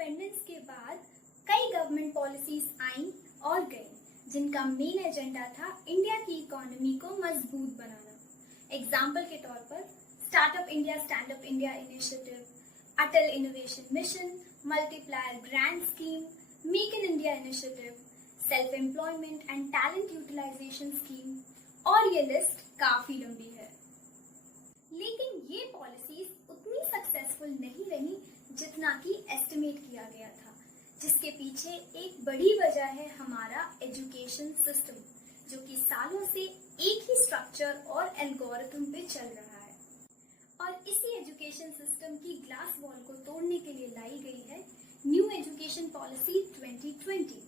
Independence के बाद कई गवर्नमेंट पॉलिसीज आईं और गईं, जिनका मेन एजेंडा था इंडिया की इकोनॉमी को मजबूत बनाना। एग्जाम्पल के तौर पर startup India, stand up India initiative, Atal innovation mission, multiplier grant scheme, make in India initiative, self employment and talent utilisation scheme, और ये लिस्ट काफी लंबी है। लेकिन ये पॉलिसीज उतनी सक्सेसफुल नहीं रही जितना कि एस्टिमेट किया गया था, जिसके पीछे एक बड़ी वजह है हमारा एजुकेशन सिस्टम, जो कि सालों से एक ही स्ट्रक्चर और एल्गोरिथम पे चल रहा है। और इसी एजुकेशन सिस्टम की ग्लास वॉल को तोड़ने के लिए लाई गई है new education policy 2020।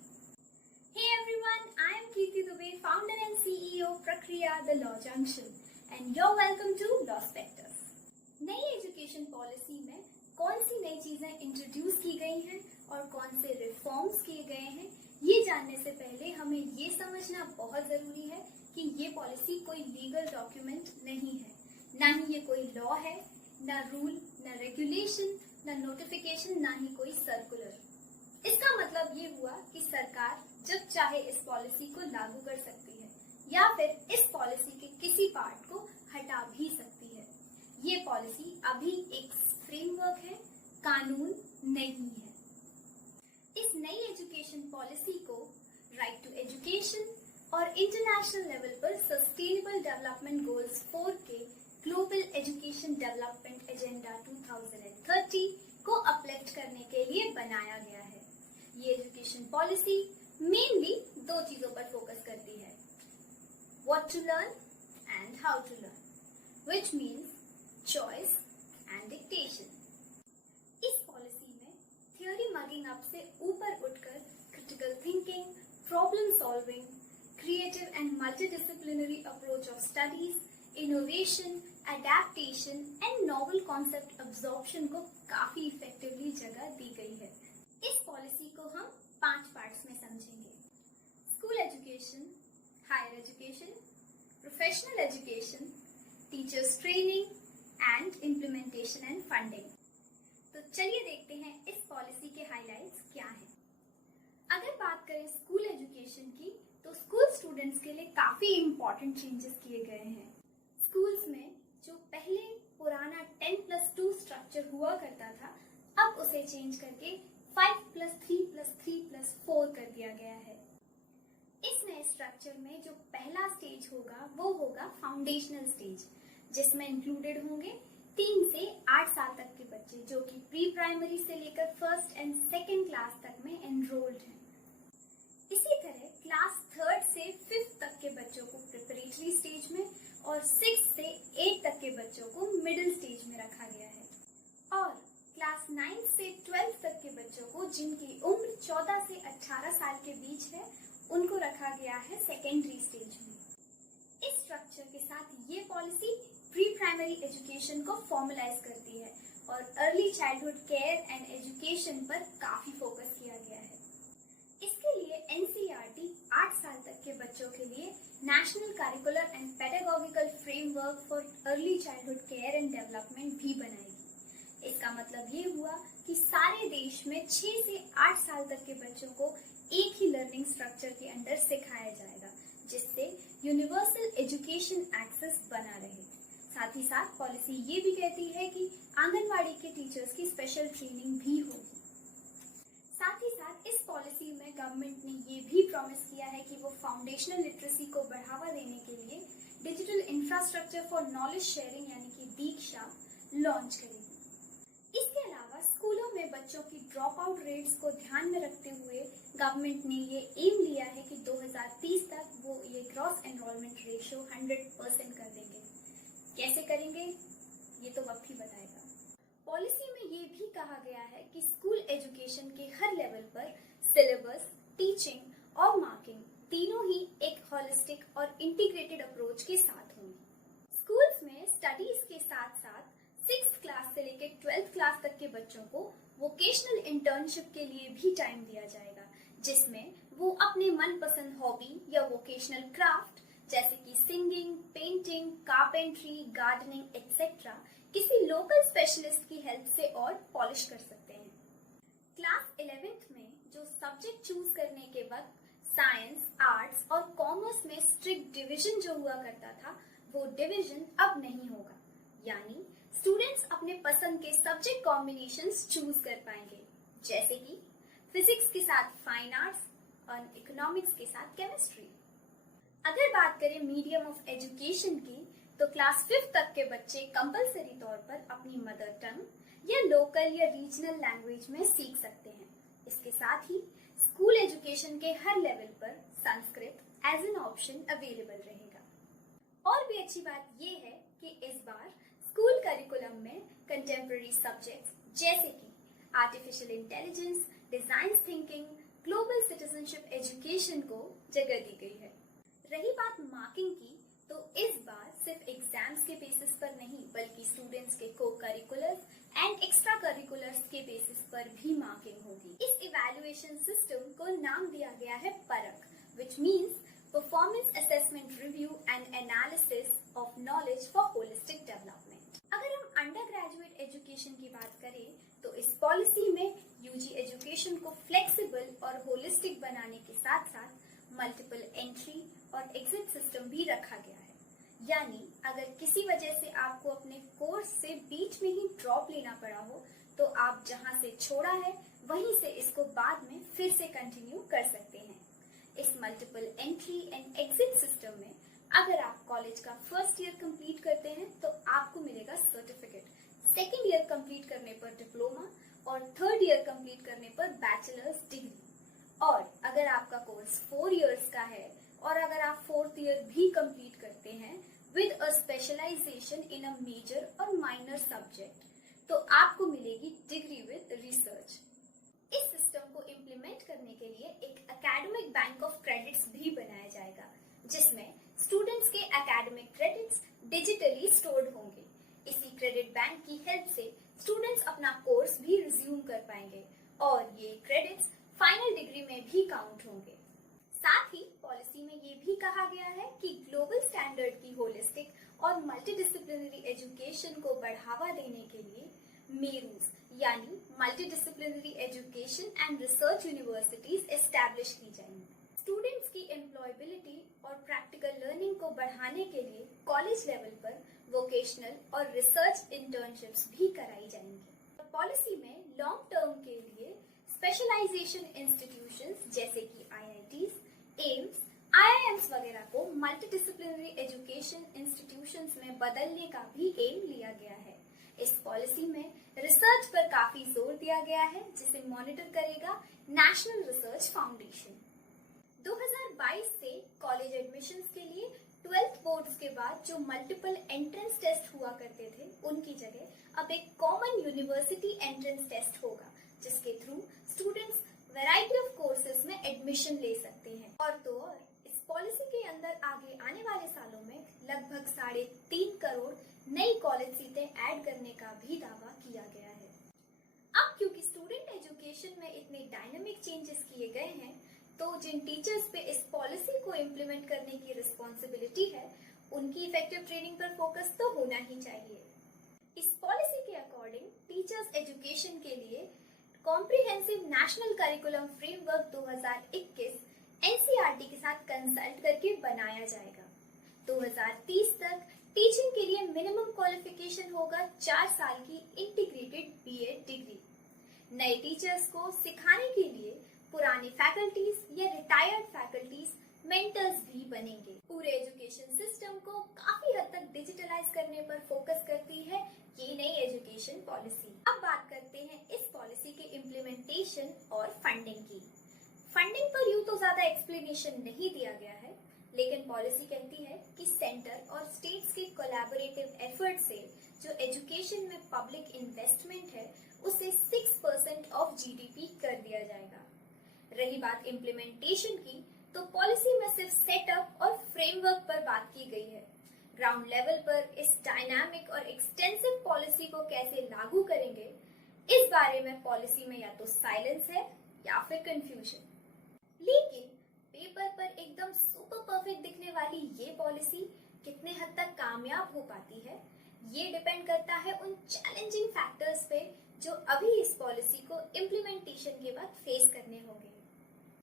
Hey everyone, I am Kirti Dubey, founder and CEO Prakriya The Law Junction, and you're welcome to Law Specters। नई एजुकेशन पॉलिसी में कौन सी नई चीजें इंट्रोड्यूस की गई हैं और कौन से रिफॉर्म्स किए गए हैं, ये जानने से पहले हमें ये समझना बहुत जरूरी है कि ये पॉलिसी कोई लीगल डॉक्यूमेंट नहीं है, ना ही ये कोई लॉ है, ना रूल, ना रेगुलेशन, ना नोटिफिकेशन, ना ही कोई सर्कुलर। इसका मतलब ये हुआ कि सरकार जब चाहे इस पॉलिसी को लागू कर सकती है या फिर इस पॉलिसी के किसी पार्ट को हटा भी सकती है। ये पॉलिसी अभी एक फ्रेमवर्क है, कानून नहीं है। इस नई एजुकेशन पॉलिसी को राइट टू एजुकेशन और इंटरनेशनल लेवल पर सस्टेनेबल डेवलपमेंट गोल्स 4 के ग्लोबल एजुकेशन डेवलपमेंट एजेंडा 2030 को अपलिफ्ट करने के लिए बनाया गया है। ये एजुकेशन पॉलिसी मेनली 2 चीजों पर फोकस करती है, what to learn and how to learn, which means choice and dictation. इस पॉलिसी में थ्योरी मगिंग अप से ऊपर उठकर critical thinking, problem solving, creative and multidisciplinary approach of studies, innovation, adaptation and novel concept absorption को काफी effectively जगह दी गई है। इस पॉलिसी को हम 5 पार्ट्स में समझेंगे। School education, higher education, professional education, teachers training and implementation and funding. तो चलिए देखते हैं इस पॉलिसी के हाइलाइट्स क्या हैं। अगर बात करें स्कूल एजुकेशन की, तो स्कूल स्टूडेंट्स के लिए काफी इम्पोर्टेंट चेंजेस किए गए हैं। स्कूल्स में जो पहले पुराना 10+2 स्ट्रक्चर हुआ करता था, अब उसे चेंज करके 5+3+3+4 कर दिया गया है। इस नए स्ट्रक्चर में जो पहला स्टेज होगा वो होगा फाउंडेशनल स्टेज, जिसमें इंक्लूडेड होंगे 3 से 8 साल तक के बच्चे, जो कि प्री प्राइमरी से लेकर 1st एंड 2nd क्लास तक में एनरोल्ड हैं। इसी तरह क्लास 3rd से 5th तक के बच्चों को प्रिपरेटरी स्टेज में और 6th से 8th तक के बच्चों को मिडिल स्टेज में रखा गया है, और क्लास 9 से 12th तक के बच्चों को, जिनकी उम्र 14 से 18 साल के बीच है, उनको रखा गया है सेकेंडरी स्टेज में। इस स्ट्रक्चर के साथ ये पॉलिसी प्री प्राइमरी एजुकेशन को फॉर्मलाइज करती है और early childhood care and education पर काफी फोकस किया गया है। इसके लिए एनसीईआरटी 8 साल तक के बच्चों के लिए national curricular and pedagogical framework for early childhood care and development भी बनाएगी। इसका मतलब ये हुआ कि सारे देश में 6 से 8 साल तक के बच्चों को एक ही लर्निंग स्ट्रक्चर के अंदर सिखाया जाएगा, जिससे यूनिवर्सल एजुकेशन एक्सेस बना रहे। साथ ही साथ पॉलिसी ये भी कहती है कि आंगनवाड़ी के टीचर्स की स्पेशल ट्रेनिंग भी होगी। साथ ही साथ इस पॉलिसी में गवर्नमेंट ने ये भी प्रॉमिस किया है कि वो फाउंडेशनल लिटरेसी को बढ़ावा देने के लिए digital infrastructure for knowledge sharing यानी कि दीक्षा लॉन्च करेगी। इसके अलावा स्कूलों में बच्चों की ड्रॉप आउट रेट्स को ध्यान में रखते हुए गवर्नमेंट ने ये एम लिया है कि 2030 तक वो ये ग्रॉस एनरोलमेंट रेशियो 100% कर देंगे। कैसे करेंगे ये तो वक्त ही बताएगा। पॉलिसी में ये भी कहा गया है कि स्कूल एजुकेशन के हर लेवल पर सिलेबस, टीचिंग और मार्किंग तीनों ही एक होलिस्टिक और इंटीग्रेटेड अप्रोच के साथ होंगे। स्कूल्स में स्टडीज के साथ साथ 6th क्लास से लेकर 12th क्लास तक के बच्चों को वोकेशनल इंटर्नशिप के लिए भी टाइम दिया जाएगा, जिसमें वो अपने मनपसंद हॉबी या वोकेशनल क्राफ्ट जैसे कि singing, painting, carpentry, gardening etcetera किसी लोकल स्पेशलिस्ट की हेल्प से और पॉलिश कर सकते हैं। क्लास 11th में जो सब्जेक्ट चूज करने के वक्त साइंस, आर्ट्स और कॉमर्स में स्ट्रिक्ट डिवीजन जो हुआ करता था, वो डिवीजन अब नहीं होगा। यानी स्टूडेंट्स अपने पसंद के सब्जेक्ट कॉम्बिनेशंस चूज कर पाएंगे, जैसे कि फिजिक्स के साथ फाइन आर्ट्स और इकोनॉमिक्स के साथ केमिस्ट्री। अगर बात करें मीडियम ऑफ एजुकेशन की, तो क्लास 5th तक के बच्चे कंपलसरी तौर पर अपनी मदर टंग या लोकल या रीजनल लैंग्वेज में सीख सकते हैं। इसके साथ ही स्कूल एजुकेशन के हर लेवल पर Sanskrit as an option available रहेगा। और भी अच्छी बात ये है कि इस बार स्कूल करिकुलम में कंटेम्प्रेरी सब्जेक्ट्स जैसे कि artificial intelligence, design thinking, global citizenship education को जगह दी गई है। रही बात मार्किंग की, तो इस बार सिर्फ एग्जाम्स के बेसिस पर नहीं बल्कि स्टूडेंट्स के को करिकुलर्स एंड एक्स्ट्रा करिकुलर्स के बेसिस पर भी मार्किंग होगी। इस इवैल्यूएशन सिस्टम को नाम दिया गया है परख, which means performance assessment review and analysis of knowledge for holistic development. अगर हम अंडर ग्रेजुएट एजुकेशन की बात करें, तो इस पॉलिसी में यूजी एजुकेशन को फ्लेक्सिबल और होलिस्टिक बनाने के साथ साथ मल्टीपल एंट्री और एग्जिट सिस्टम भी रखा गया है। यानी अगर किसी वजह से आपको अपने कोर्स से बीच में ही ड्रॉप लेना पड़ा हो, तो आप जहां से छोड़ा है वहीं से इसको बाद में फिर से कंटिन्यू कर सकते हैं। इस multiple entry and exit system में अगर आप कॉलेज का फर्स्ट ईयर कंप्लीट करते हैं तो आपको मिलेगा सर्टिफिकेट, सेकेंड ईयर कंप्लीट करने पर डिप्लोमा और थर्ड ईयर कंप्लीट करने पर बैचलर्स डिग्री। और अगर आपका कोर्स 4 इयर्स का है और अगर आप 4th ईयर भी कंप्लीट करते हैं with a specialisation in a major और माइनर सब्जेक्ट, तो आपको मिलेगी डिग्री विद रिसर्च। इस सिस्टम को इम्प्लीमेंट करने के लिए एक एकेडमिक बैंक ऑफ क्रेडिट्स भी बनाया जाएगा, जिसमें स्टूडेंट्स के एकेडमिक क्रेडिट्स डिजिटली स्टोर्ड होंगे। इसी क्रेडिट बैंक की हेल्प से स्टूडेंट्स अपना कोर्स भी रिज्यूम कर पाएंगे और ये क्रेडिट्स फाइनल डिग्री में भी काउंट होंगे। साथ ही पॉलिसी में ये भी कहा गया है कि ग्लोबल स्टैंडर्ड की होलिस्टिक और मल्टीडिसिप्लिनरी एजुकेशन को बढ़ावा देने के लिए मेरूज यानी multidisciplinary education and research universities establish की जाएंगी। स्टूडेंट्स की एम्प्लॉयबिलिटी और प्रैक्टिकल लर्निंग को बढ़ाने के लिए कॉलेज लेवल पर वोकेशनल और रिसर्च इंटर्नशिप्स भी कराई जाएंगी। पॉलिसी में लॉन्ग टर्म के लिए स्पेशलाइजेशन इंस्टीट्यूशंस जैसे कि IITs, एम्स, IIMs वगैरह को मल्टीडिसिप्लिनरी एजुकेशन इंस्टीट्यूशंस में बदलने का भी एम लिया गया है। इस पॉलिसी में रिसर्च पर काफी जोर दिया गया है, जिसे मॉनिटर करेगा नेशनल रिसर्च फाउंडेशन। 2022 से कॉलेज एडमिशंस के लिए 12th बोर्ड्स के बाद जो मल्टीपल एंट्रेंस टेस्ट हुआ करते थे, उनकी जगह अब एक कॉमन यूनिवर्सिटी एंट्रेंस टेस्ट होगा, जिसके through students variety of courses में एडमिशन ले सकते हैं। और तो और इस पॉलिसी के अंदर आगे आने वाले सालों में लगभग 3.5 करोड़ नई कॉलेज सीटें ऐड करने का भी दावा किया गया है। अब क्योंकि स्टूडेंट एजुकेशन में इतने डायनामिक चेंजेस किए गए हैं, तो जिन टीचर्स पे इस पॉलिसी को इम्प्लीमेंट करने की रिस्पॉन्सिबिलिटी है, उनकी इफेक्टिव ट्रेनिंग पर फोकस तो होना ही चाहिए। इस पॉलिसी के अकॉर्डिंग टीचर्स एजुकेशन के लिए comprehensive national curriculum framework 2021 NCERT के साथ कंसल्ट करके बनाया जाएगा। 2030 तक टीचिंग के लिए मिनिमम क्वालिफिकेशन होगा 4 साल की इंटीग्रेटेड BEd डिग्री। नए टीचर्स को सिखाने के लिए पुराने फैकल्टीज या रिटायर्ड फैकल्टीज मेंटर्स भी बनेंगे। पूरे एजुकेशन सिस्टम को काफी हद तक डिजिटलाइज करने पर फोकस करती है ये नई एजुकेशन पॉलिसी। अब बात करते हैं इस पॉलिसी के इम्प्लीमेंटेशन और फंडिंग की। फंडिंग पर यूं तो ज्यादा एक्सप्लेनेशन नहीं दिया गया है, लेकिन पॉलिसी कहती है कि सेंटर और स्टेट्स के कोलैबोरेटिव एफर्ट से जो एजुकेशन में पब्लिक इन्वेस्टमेंट है, उसे 6% ऑफ GDP कर दिया जाएगा। रही बात इम्प्लीमेंटेशन की, तो पॉलिसी में सिर्फ सेटअप और फ्रेमवर्क पर बात की गई है। ग्राउंड लेवल पर इस डायनामिक और एक्सटेंसिव पॉलिसी को कैसे लागू करेंगे, इस बारे में पॉलिसी में या तो साइलेंस है या फिर कंफ्यूजन। लेकिन पेपर पर एकदम सुपर परफेक्ट दिखने वाली ये पॉलिसी कितने हद तक कामयाब हो पाती है, ये डिपेंड करता है उन चैलेंजिंग फैक्टर्स पे जो अभी इस पॉलिसी को इम्प्लीमेंटेशन के बाद फेस करने होंगे।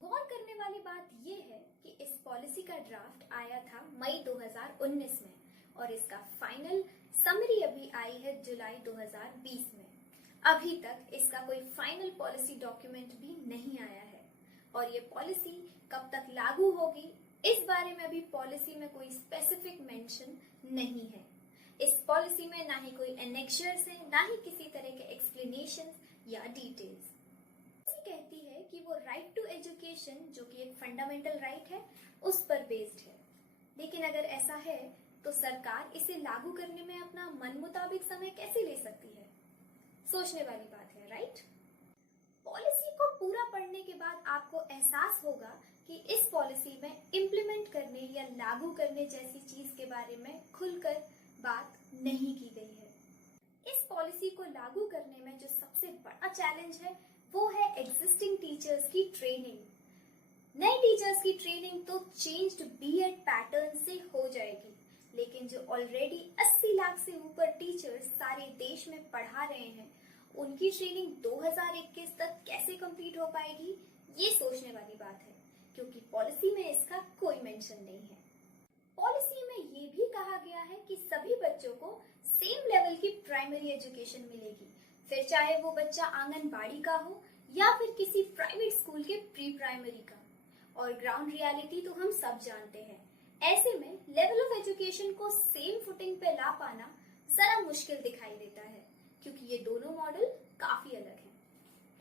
गौर करने वाली बात यह है कि इस पॉलिसी का ड्राफ्ट आया था मई 2019 में और इसका फाइनल समरी अभी आई है जुलाई 2020 में। अभी तक इसका कोई फाइनल पॉलिसी डॉक्यूमेंट भी नहीं आया है और ये पॉलिसी कब तक लागू होगी इस बारे में अभी पॉलिसी में कोई स्पेसिफिक मेंशन नहीं है। इस पॉलिसी में ना ही कोई एनेक्शर्स है, ना ही किसी तरह के एक्सप्लेनेशन या डिटेल्स। कहती है कि वो राइट टू एजुकेशन, जो कि एक फंडामेंटल राइट है, उस पर बेस्ड है। लेकिन अगर ऐसा है तो सरकार इसे लागू करने में अपना मन मुताबिक समय कैसे ले सकती है? सोचने वाली बात है, राइट? पॉलिसी को पूरा पढ़ने के बाद आपको एहसास होगा कि इस पॉलिसी में इम्प्लीमेंट करने या लागू करने जैसी चीज के बारे में खुलकर बात नहीं की गई है। इस पॉलिसी को लागू करने में जो सबसे बड़ा चैलेंज है वो है एग्जिस्टिंग टीचर्स की ट्रेनिंग। नए टीचर्स की ट्रेनिंग तो चेंज्ड बीएड पैटर्न से हो जाएगी, लेकिन जो ऑलरेडी 80 लाख से ऊपर टीचर्स सारे देश में पढ़ा रहे हैं, उनकी ट्रेनिंग 2021 तक कैसे कंप्लीट हो पाएगी, ये सोचने वाली बात है, क्योंकि पॉलिसी में इसका कोई मेंशन नहीं है। पॉलिसी में ये भी कहा गया है कि सभी बच्चों को सेम लेवल की प्राइमरी एजुकेशन मिलेगी, फिर चाहे वो बच्चा आंगनबाड़ी का हो या फिर किसी प्राइवेट स्कूल के प्री प्राइमरी का। और ग्राउंड रियलिटी तो हम सब जानते हैं, ऐसे में लेवल ऑफ एजुकेशन को सेम फुटिंग पे ला पाना जरा मुश्किल दिखाई देता है, क्योंकि ये दोनों मॉडल काफी अलग हैं।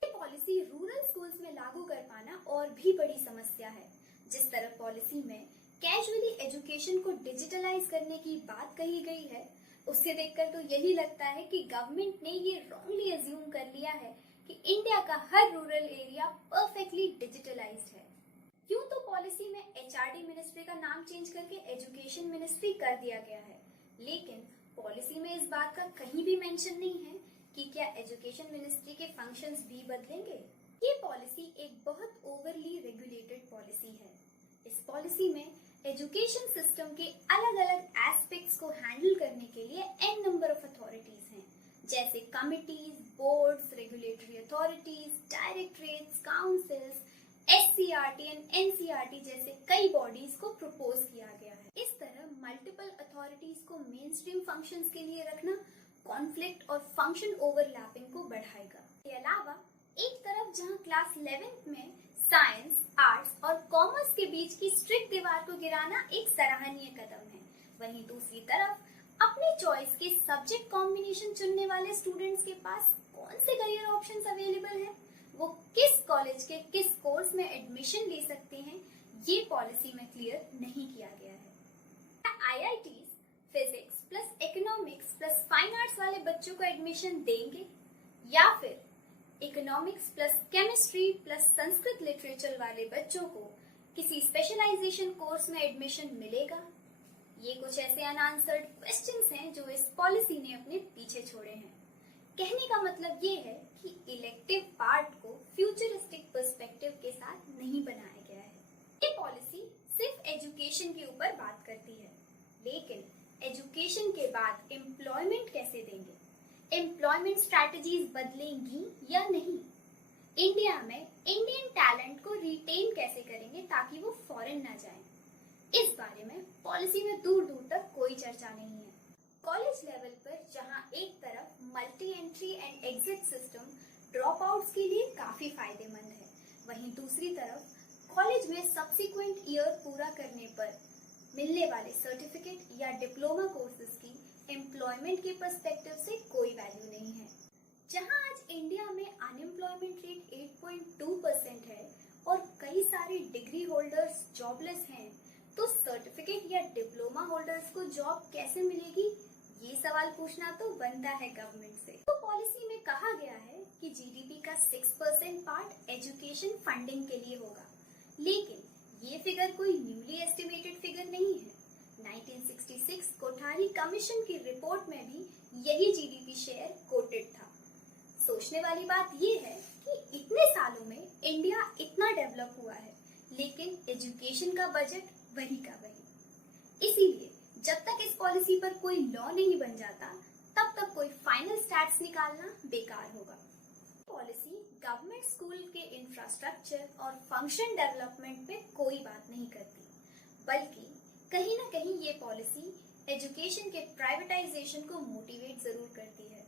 ये पॉलिसी रूरल स्कूल्स में लागू कर पाना और भी बड़ी समस्या है। जिस तरह पॉलिसी में कैजुअली एजुकेशन को डिजिटलाइज करने की बात कही गई है, उससे देखकर तो यही लगता है कि गवर्नमेंट ने ये रॉन्गली अज्यूम कर लिया है कि इंडिया का हर रूरल एरिया परफेक्टली डिजिटलाइज्ड है। क्यों तो पॉलिसी में एचआरडी मिनिस्ट्री का नाम चेंज करके एजुकेशन मिनिस्ट्री कर दिया गया है, लेकिन पॉलिसी में इस बात का कहीं भी मेंशन नहीं है कि क्या एजुकेशन मिनिस्ट्री के फंक्शंस भी बदलेंगे। ये पॉलिसी एक बहुत ओवरली रेगुलेटेड पॉलिसी है। इस पॉलिसी में एजुकेशन सिस्टम के अलग अलग एस्पेक्ट्स को हैंडल करने के लिए एन नंबर ऑफ अथॉरिटीज हैं, जैसे committees, boards, regulatory authorities, directorates, councils, SCERT and NCERT जैसे कई बॉडीज को प्रपोज किया गया है। इस तरह मल्टीपल अथॉरिटीज को मेन स्ट्रीम फंक्शंस के लिए रखना कॉन्फ्लिक्ट और फंक्शन ओवरलैपिंग को बढ़ाएगा। इसके अलावा एक तरफ जहां क्लास 11th में साइंस, आर्ट्स और कॉमर्स के बीच की स्ट्रिक्ट दीवार को गिराना एक सराहनीय कदम है, वहीं दूसरी तरफ अपने चॉइस के सब्जेक्ट कॉम्बिनेशन चुनने वाले स्टूडेंट्स के पास कौन से करियर ऑप्शंस अवेलेबल हैं, वो किस कॉलेज के किस कोर्स में एडमिशन ले सकते हैं, ये पॉलिसी में क्लियर नहीं किया गया है। IITs physics plus economics plus fine arts वाले बच्चों को एडमिशन देंगे या फिर economics plus chemistry plus Sanskrit literature वाले बच्चों को किसी स्पेशलाइजेशन कोर्स में एडमिशन मिलेगा? ये कुछ ऐसे अनआंसर्ड क्वेश्चंस हैं जो इस पॉलिसी ने अपने पीछे छोड़े हैं। कहने का मतलब ये है कि इलेक्टिव पार्ट को फ्यूचरिस्टिक पर्सपेक्टिव के साथ नहीं बनाया गया है। ये पॉलिसी सिर्फ एजुकेशन के ऊपर बात करती है, लेकिन एजुकेशन के बाद एम्प्लॉयमेंट कैसे देंगे? एम्प्लॉयमेंट स्ट्रैटेजीज बदलेंगी या नहीं? इंडिया में इंडियन टैलेंट को रिटेन कैसे करेंगे ताकि वो फॉरेन ना जाए? इस बारे में पॉलिसी में दूर दूर तक कोई चर्चा नहीं है। कॉलेज लेवल पर जहां एक तरफ multi entry and exit system drop outs के लिए काफी फायदेमंद है, वहीं दूसरी तरफ कॉलेज में सब्सिक्वेंट ईयर पूरा करने पर मिलने वाले सर्टिफिकेट या डिप्लोमा कोर्सेज की एम्प्लॉयमेंट के पर्सपेक्टिव से कोई वैल्यू नहीं है। जहां आज इंडिया में अनएम्प्लॉयमेंट रेट 8.2% है और कई सारे डिग्री होल्डर्स जॉबलेस हैं, तो सर्टिफिकेट या डिप्लोमा होल्डर्स को जॉब कैसे मिलेगी, ये सवाल पूछना तो बनता है गवर्नमेंट से। तो पॉलिसी में कहा गया है कि जीडीपी का 6% पार्ट एजुकेशन फंडिंग के लिए होगा, लेकिन ये फिगर कोई न्यूली एस्टिमेटेड फिगर नहीं है। 1966 कोठारी कमीशन की रिपोर्ट में भी यही जीडीपी शेयर कोटेड था। सोचने वाली बात ये है कि इतने सालों में इंडिया इतना डेवलप हुआ है, लेकिन एजुकेशन का बजट वही का वही। इसीलिए जब तक इस पॉलिसी पर कोई लॉ नहीं बन जाता, तब तक कोई फाइनल स्टैट्स निकालना बेकार होगा। पॉलिसी गवर्नमेंट स्कूल के इंफ्रास्ट्रक्चर और फंक्शन डेवलपमेंट पे कोई बात नहीं करती, बल्कि कहीं ना कहीं ये पॉलिसी एजुकेशन के प्राइवेटाइजेशन को मोटिवेट जरूर करती है,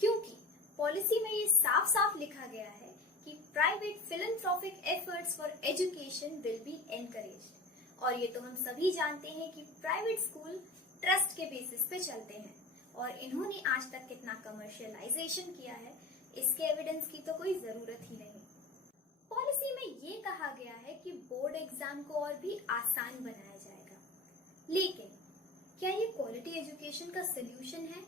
क्योंकि पॉलिसी में ये साफ साफ लिखा गया है कि private philanthropic efforts for education will be encouraged. और ये तो हम सभी जानते हैं कि प्राइवेट स्कूल ट्रस्ट के बेसिस पे चलते हैं और इन्होंने आज तक कितना कमर्शियलाइजेशन किया है, इसके एविडेंस की तो कोई जरूरत ही नहीं। पॉलिसी में ये कहा गया है कि बोर्ड एग्जाम को और भी आसान बनाया जाएगा, लेकिन क्या ये क्वालिटी एजुकेशन का सोल्यूशन है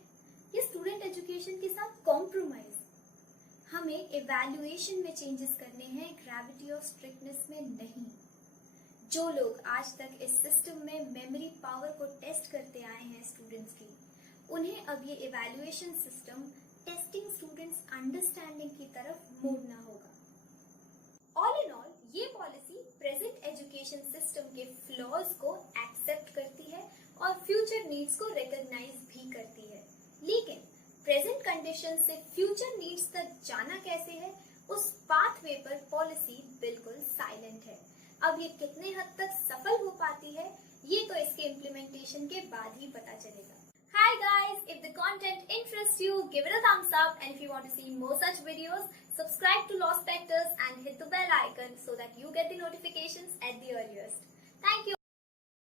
या स्टूडेंट एजुकेशन के साथ कॉम्प्रोमाइज? हमें इवैल्यूएशन में चेंजेस करने हैं, ग्रेविटी और स्ट्रिक्टनेस में नहीं। जो लोग आज तक इस सिस्टम में मेमोरी पावर को टेस्ट करते आए हैं स्टूडेंट्स की, उन्हें अब ये evaluation system testing students understanding की तरफ मोड़ना होगा। ऑल इन ऑल, ये पॉलिसी प्रेजेंट एजुकेशन सिस्टम के फ्लॉज को एक्सेप्ट करती है और फ्यूचर नीड्स को रिकॉग्नाइज भी करती है, लेकिन प्रेजेंट कंडीशन से फ्यूचर नीड्स तक जाना कैसे है, उस पाथवे पर पॉलिसी बिल्कुल साइलेंट है। अब ये कितने हद तक सफल हो पाती है, ये तो इसके इम्प्लीमेंटेशन के बाद ही पता चलेगा। Hi guys, if the content interests you, give it a thumbs up, and if you want to see more such videos, subscribe to Law Specters and hit the bell icon so that you get the notifications at the earliest. Thank you.